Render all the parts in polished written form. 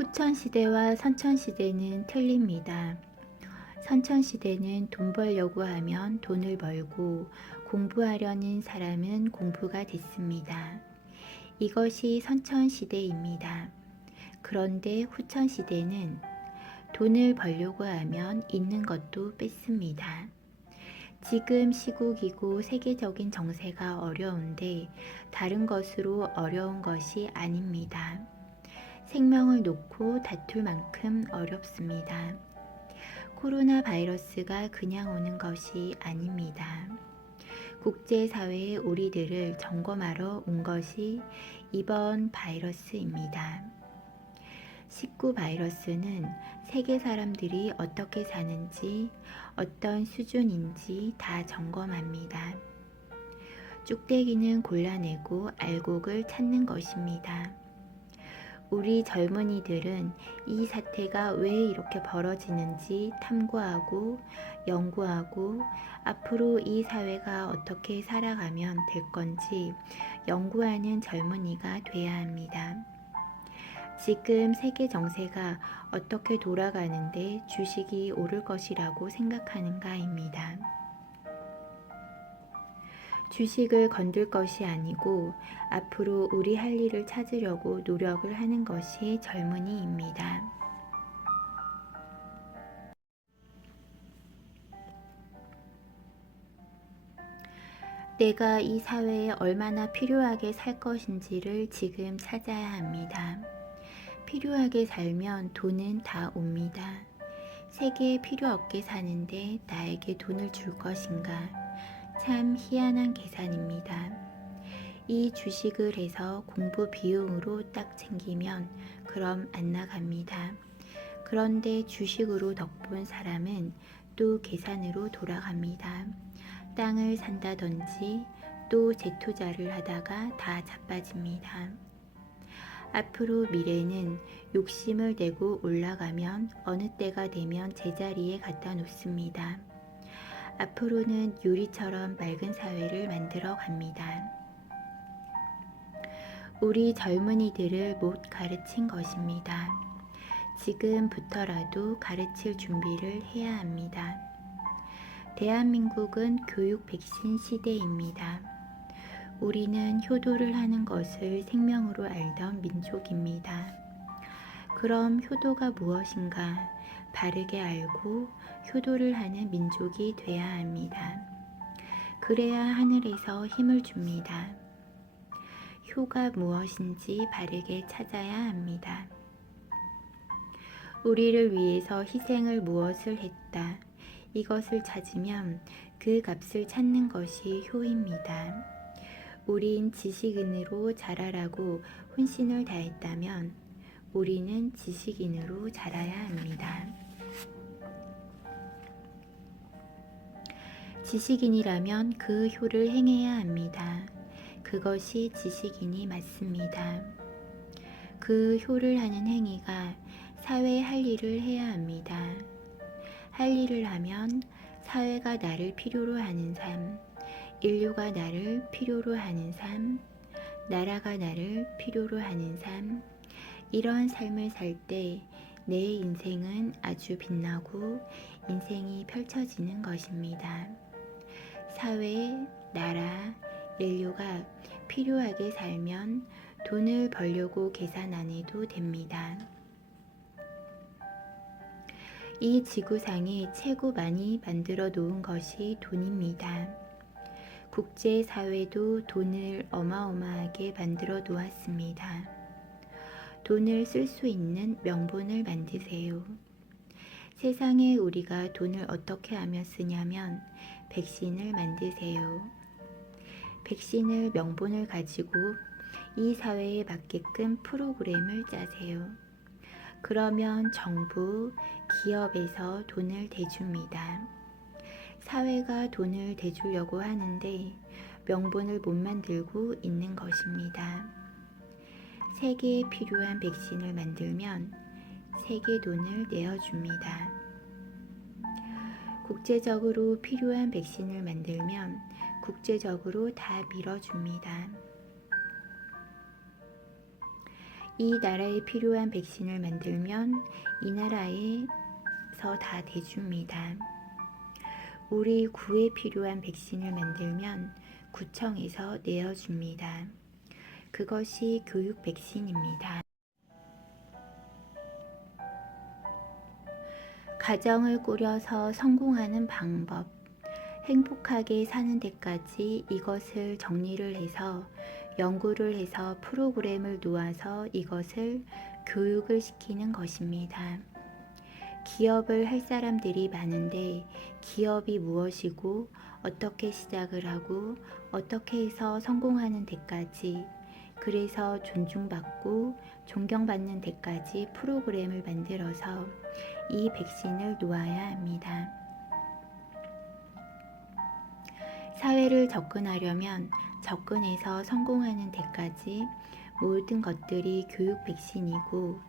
후천시대와 선천시대는 틀립니다. 선천시대는 돈 벌려고 하면 돈을 벌고 공부하려는 사람은 공부가 됐습니다. 이것이 선천시대입니다. 그런데 후천시대는 돈을 벌려고 하면 있는 것도 뺏습니다. 지금 시국이고 세계적인 정세가 어려운데 다른 것으로 어려운 것이 아닙니다. 생명을 놓고 다툴 만큼 어렵습니다. 코로나 바이러스가 그냥 오는 것이 아닙니다. 국제사회의 우리들을 점검하러 온 것이 이번 바이러스입니다. 19 바이러스는 세계 사람들이 어떻게 사는지, 어떤 수준인지 다 점검합니다. 쭉대기는 골라내고 알곡을 찾는 것입니다. 우리 젊은이들은 이 사태가 왜 이렇게 벌어지는지 탐구하고 연구하고 앞으로 이 사회가 어떻게 살아가면 될 건지 연구하는 젊은이가 돼야 합니다. 지금 세계 정세가 어떻게 돌아가는데 주식이 오를 것이라고 생각하는가입니다. 주식을 건들 것이 아니고 앞으로 우리 할 일을 찾으려고 노력을 하는 것이 젊은이입니다. 내가 이 사회에 얼마나 필요하게 살 것인지를 지금 찾아야 합니다. 필요하게 살면 돈은 다 옵니다. 세계에 필요 없게 사는데 나에게 돈을 줄 것인가? 참 희한한 계산입니다. 이 주식을 해서 공부 비용으로 딱 챙기면 그럼 안 나갑니다. 그런데 주식으로 덕본 사람은 또 계산으로 돌아갑니다. 땅을 산다든지 또 재투자를 하다가 다 자빠집니다. 앞으로 미래는 욕심을 내고 올라가면 어느 때가 되면 제자리에 갖다 놓습니다. 앞으로는 유리처럼 맑은 사회를 만들어 갑니다. 우리 젊은이들을 못 가르친 것입니다. 지금부터라도 가르칠 준비를 해야 합니다. 대한민국은 교육 백신 시대입니다. 우리는 효도를 하는 것을 생명으로 알던 민족입니다. 그럼 효도가 무엇인가 바르게 알고 효도를 하는 민족이 돼야 합니다. 그래야 하늘에서 힘을 줍니다. 효가 무엇인지 바르게 찾아야 합니다. 우리를 위해서 희생을 무엇을 했다. 이것을 찾으면 그 값을 찾는 것이 효입니다. 우린 지식인으로 자라라고 혼신을 다했다면 우리는 지식인으로 자라야 합니다. 지식인이라면 그 효를 행해야 합니다. 그것이 지식인이 맞습니다. 그 효를 하는 행위가 사회에 할 일을 해야 합니다. 할 일을 하면 사회가 나를 필요로 하는 삶, 인류가 나를 필요로 하는 삶, 나라가 나를 필요로 하는 삶, 이런 삶을 살 때 내 인생은 아주 빛나고 인생이 펼쳐지는 것입니다. 사회, 나라, 인류가 필요하게 살면 돈을 벌려고 계산 안 해도 됩니다. 이 지구상에 최고 많이 만들어 놓은 것이 돈입니다. 국제사회도 돈을 어마어마하게 만들어 놓았습니다. 돈을 쓸 수 있는 명분을 만드세요. 세상에 우리가 돈을 어떻게 하며 쓰냐면 백신을 만드세요. 백신을 명분을 가지고 이 사회에 맞게끔 프로그램을 짜세요. 그러면 정부, 기업에서 돈을 대줍니다. 사회가 돈을 대주려고 하는데 명분을 못 만들고 있는 것입니다. 세계에 필요한 백신을 만들면 세계 돈을 내어줍니다. 국제적으로 필요한 백신을 만들면 국제적으로 다 밀어줍니다. 이 나라에 필요한 백신을 만들면 이 나라에서 다 대줍니다. 우리 구에 필요한 백신을 만들면 구청에서 내어줍니다. 그것이 교육 백신입니다. 가정을 꾸려서 성공하는 방법, 행복하게 사는 데까지 이것을 정리를 해서 연구를 해서 프로그램을 놓아서 이것을 교육을 시키는 것입니다. 기업을 할 사람들이 많은데 기업이 무엇이고 어떻게 시작을 하고 어떻게 해서 성공하는 데까지, 그래서 존중받고 존경받는 데까지 프로그램을 만들어서 이 백신을 놓아야 합니다. 사회를 접근하려면 접근해서 성공하는 데까지 모든 것들이 교육 백신이고,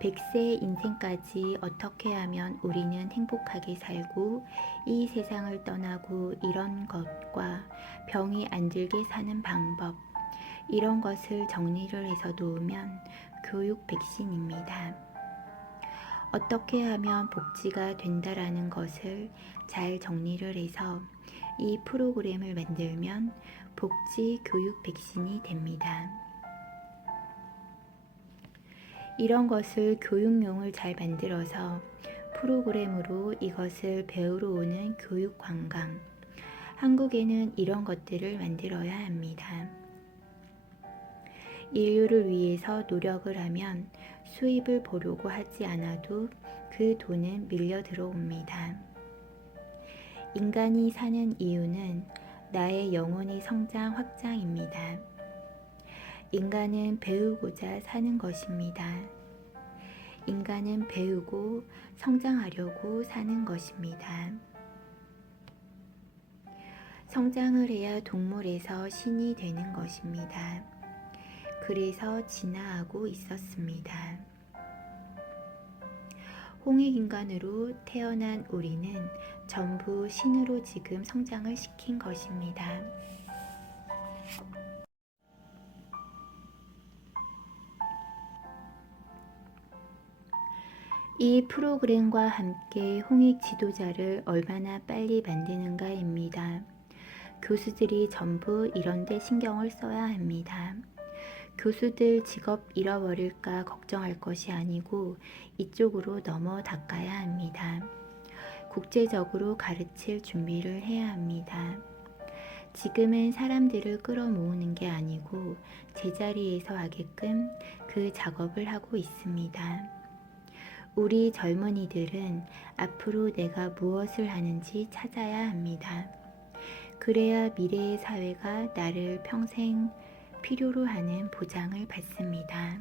100세 인생까지 어떻게 하면 우리는 행복하게 살고 이 세상을 떠나고 이런 것과 병이 안 들게 사는 방법, 이런 것을 정리를 해서 놓으면 교육 백신입니다. 어떻게 하면 복지가 된다라는 것을 잘 정리를 해서 이 프로그램을 만들면 복지 교육 백신이 됩니다. 이런 것을 교육용을 잘 만들어서 프로그램으로 이것을 배우러 오는 교육 관광, 한국에는 이런 것들을 만들어야 합니다. 인류를 위해서 노력을 하면 수입을 보려고 하지 않아도 그 돈은 밀려 들어옵니다. 인간이 사는 이유는 나의 영혼의 성장 확장입니다. 인간은 배우고자 사는 것입니다. 인간은 배우고 성장하려고 사는 것입니다. 성장을 해야 동물에서 신이 되는 것입니다. 그래서 진화하고 있었습니다. 홍익인간으로 태어난 우리는 전부 신으로 지금 성장을 시킨 것입니다. 이 프로그램과 함께 홍익 지도자를 얼마나 빨리 만드는가입니다. 교수들이 전부 이런 데 신경을 써야 합니다. 교수들 직업 잃어버릴까 걱정할 것이 아니고 이쪽으로 넘어 닦아야 합니다. 국제적으로 가르칠 준비를 해야 합니다. 지금은 사람들을 끌어모으는 게 아니고 제자리에서 하게끔 그 작업을 하고 있습니다. 우리 젊은이들은 앞으로 내가 무엇을 하는지 찾아야 합니다. 그래야 미래의 사회가 나를 평생 필요로 하는 보장을 받습니다.